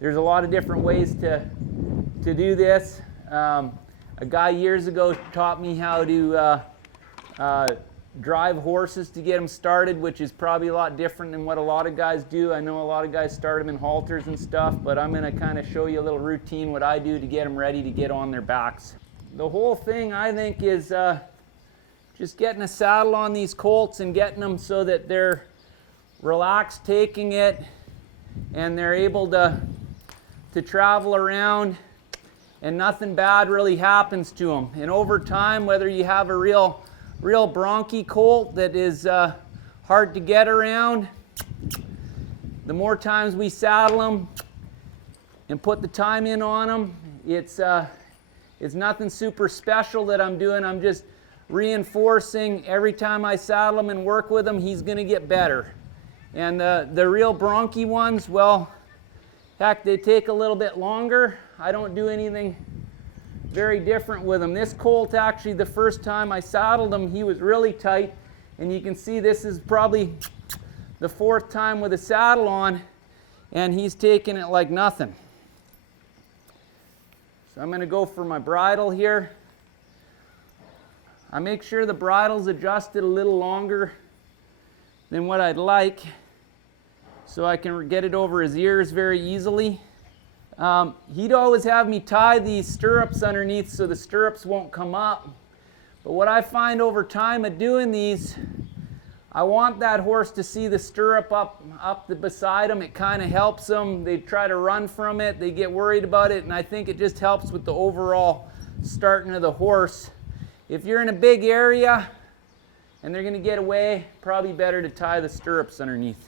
there's a lot of different ways to do this. A guy years ago taught me how to drive horses to get them started, which is probably a lot different than what a lot of guys do. I know a lot of guys start them in halters and stuff, but I'm going to kind of show you a little routine what I do to get them ready to get on their backs. The whole thing, I think, is just getting a saddle on these colts and getting them so that they're relaxed taking it and they're able to travel around and nothing bad really happens to them. And over time, whether you have a real bronchi colt that is hard to get around, the more times we saddle them and put the time in on them, it's nothing super special that I'm doing. I'm just reinforcing every time I saddle him and work with him, he's going to get better. And the real bronchi ones, well, heck, they take a little bit longer. I don't do anything very different with them. This colt, actually, the first time I saddled him, he was really tight. And you can see this is probably the 4th time with a saddle on, and he's taking it like nothing. So I'm going to go for my bridle here. I make sure the bridle's adjusted a little longer than what I'd like, so I can get it over his ears very easily. He'd always have me tie these stirrups underneath so the stirrups won't come up. But what I find over time of doing these, I want that horse to see the stirrup up beside him. It kind of helps them. They try to run from it. They get worried about it, and I think it just helps with the overall starting of the horse. If you're in a big area and they're going to get away, probably better to tie the stirrups underneath.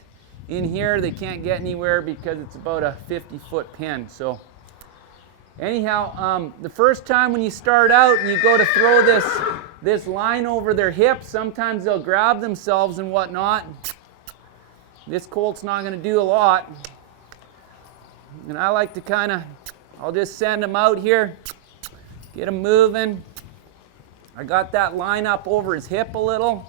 In here, they can't get anywhere because it's about a 50-foot pen. So anyhow, the first time when you start out and you go to throw this line over their hips, sometimes they'll grab themselves and whatnot. This colt's not going to do a lot. And I like to I'll just send them out here, get them moving. I got that line up over his hip a little.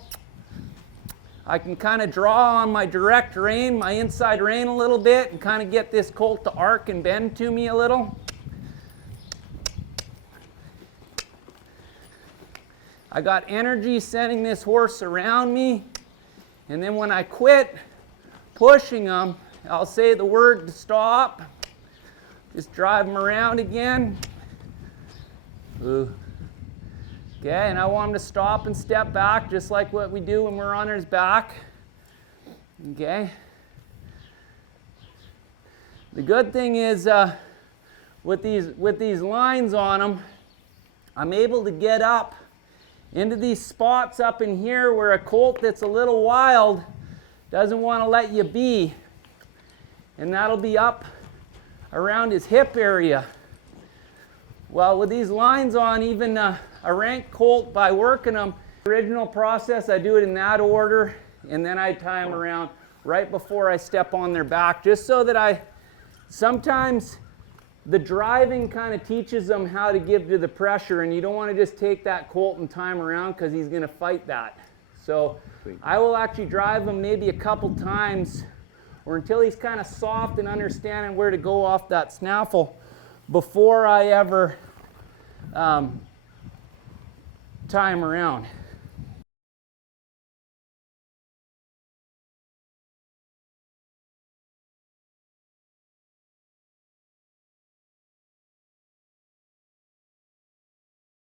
I can kind of draw on my direct rein, my inside rein a little bit, and kind of get this colt to arc and bend to me a little. I got energy sending this horse around me, and then when I quit pushing him, I'll say the word to stop. Just drive him around again. Ooh. Okay, and I want him to stop and step back, just like what we do when we're on his back. Okay. The good thing is with these lines on them, I'm able to get up into these spots up in here where a colt that's a little wild doesn't want to let you be. And that'll be up around his hip area. Well, with these lines on, even a rank colt, by working them, the original process, I do it in that order, and then I tie them around right before I step on their back, just so that sometimes the driving kind of teaches them how to give to the pressure, and you don't want to just take that colt and tie him around because he's going to fight that. So I will actually drive him maybe a couple times, or until he's kind of soft and understanding where to go off that snaffle before I ever tie him around.